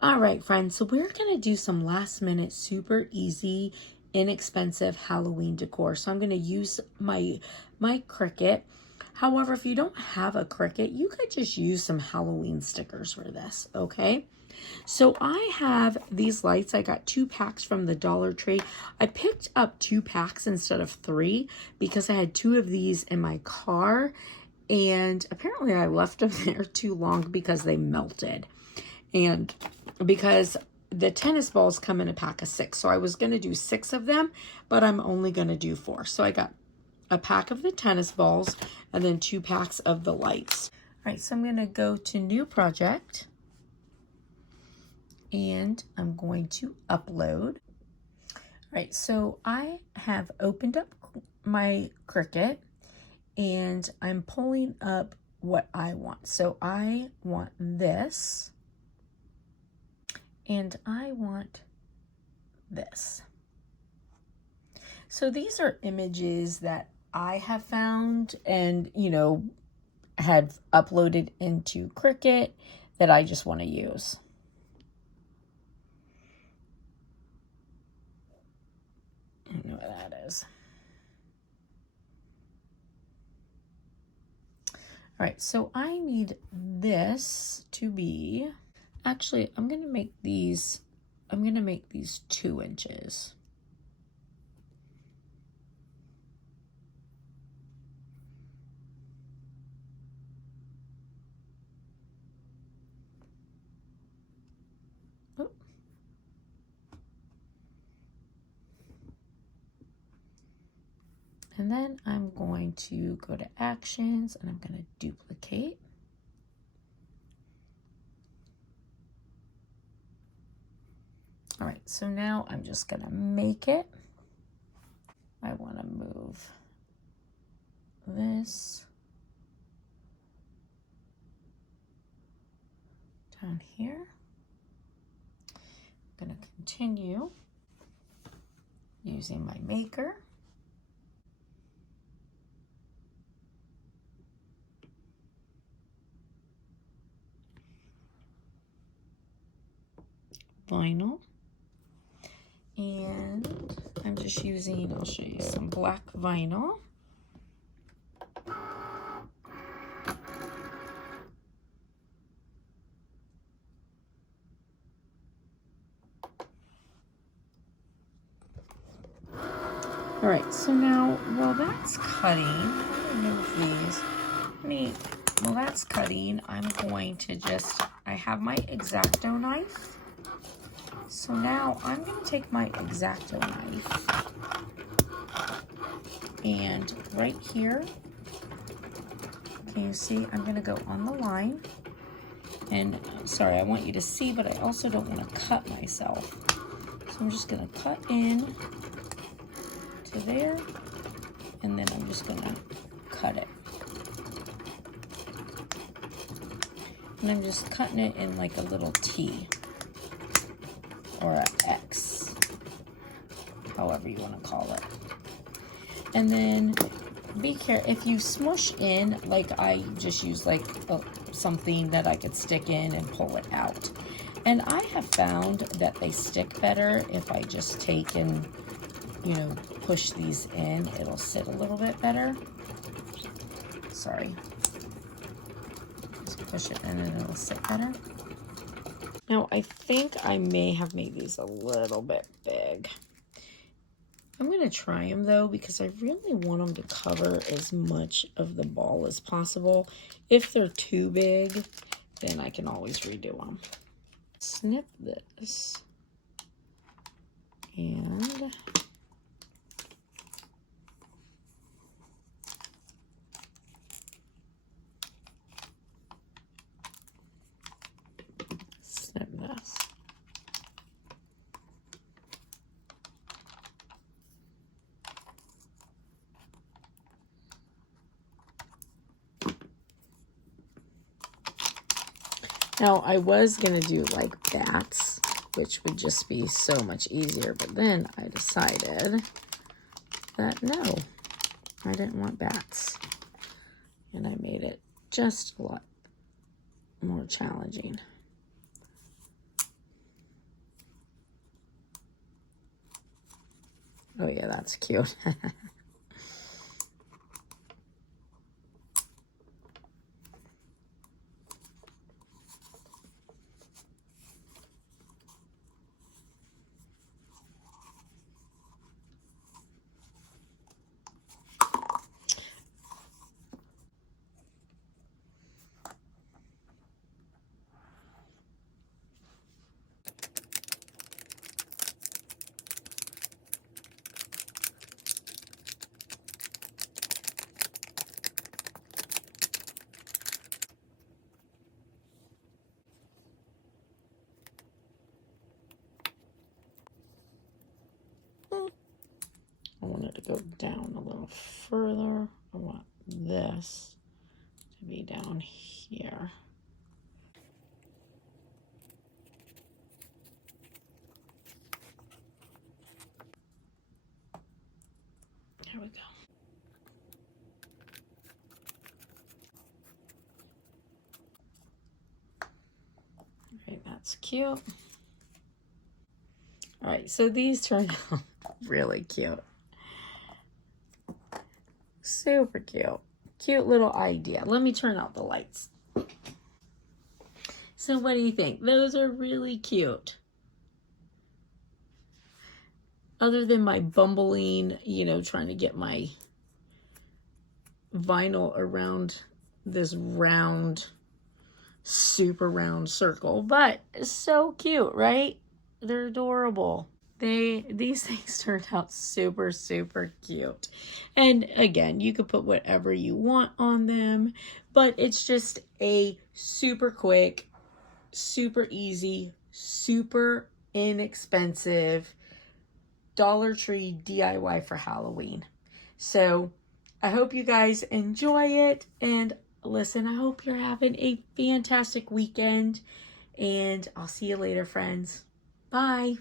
All right, friends, so we're going to do some last minute, super easy, inexpensive Halloween decor. So I'm going to use my Cricut. However, if you don't have a Cricut, you could just use some Halloween stickers for this, okay? So I have these lights. I got 2 packs from the Dollar Tree. I picked up 2 packs instead of 3 because I had 2 of these in my car, and apparently I left them there too long because they melted. And because the tennis balls come in a pack of 6, so I was going to do 6 of them, but I'm only going to do 4. So I got a pack of the tennis balls and then 2 packs of the lights. All right, so I'm going to go to new project and I'm going to upload. All right, so I have opened up my Cricut and I'm pulling up what I want. So I want this. And I want this. So these are images that I have found and, had uploaded into Cricut that I just want to use. I don't know what that is. All right, so I need this to be, actually, I'm going to make these 2 inches. Oh. And then I'm going to go to actions and I'm going to duplicate. All right, so now I'm just going to make it. I want to move this down here. I'm going to continue using my maker. Vinyl. And I'm just using, I'll show you some black vinyl. All right, so now while that's cutting, while that's cutting, I'm going to I have my X-Acto knife. So now I'm going to take my X-Acto knife and right here, can you see, I'm going to go on the line. And sorry, I want you to see, but I also don't want to cut myself. So I'm just going to cut in to there, and then I'm just going to cut it. And I'm just cutting it in like a little T or an X, however you want to call it. And then be careful, if you smush in, like I just use like something that I could stick in and pull it out. And I have found that they stick better if I just take and, push these in. It'll sit a little bit better. Sorry. Just push it in and it'll sit better. Now, I think I may have made these a little bit big. I'm going to try them, though, because I really want them to cover as much of the ball as possible. If they're too big, then I can always redo them. Snip this. And snip this. Now, I was going to do like bats, which would just be so much easier, but then I decided that no, I didn't want bats. And I made it just a lot more challenging. Oh yeah, that's cute. I want it to go down a little further. I want this to be down here. There we go. All right, that's cute. All right, so these turned out really cute. Super cute. Cute little idea. Let me turn out the lights. So what do you think? Those are really cute. Other than my bumbling, you know, trying to get my vinyl around this round, super round circle. But so cute, right? They're adorable. These things turned out super, super cute. And again, you could put whatever you want on them, but it's just a super quick, super easy, super inexpensive Dollar Tree DIY for Halloween. So I hope you guys enjoy it. And listen, I hope you're having a fantastic weekend. And I'll see you later, friends. Bye.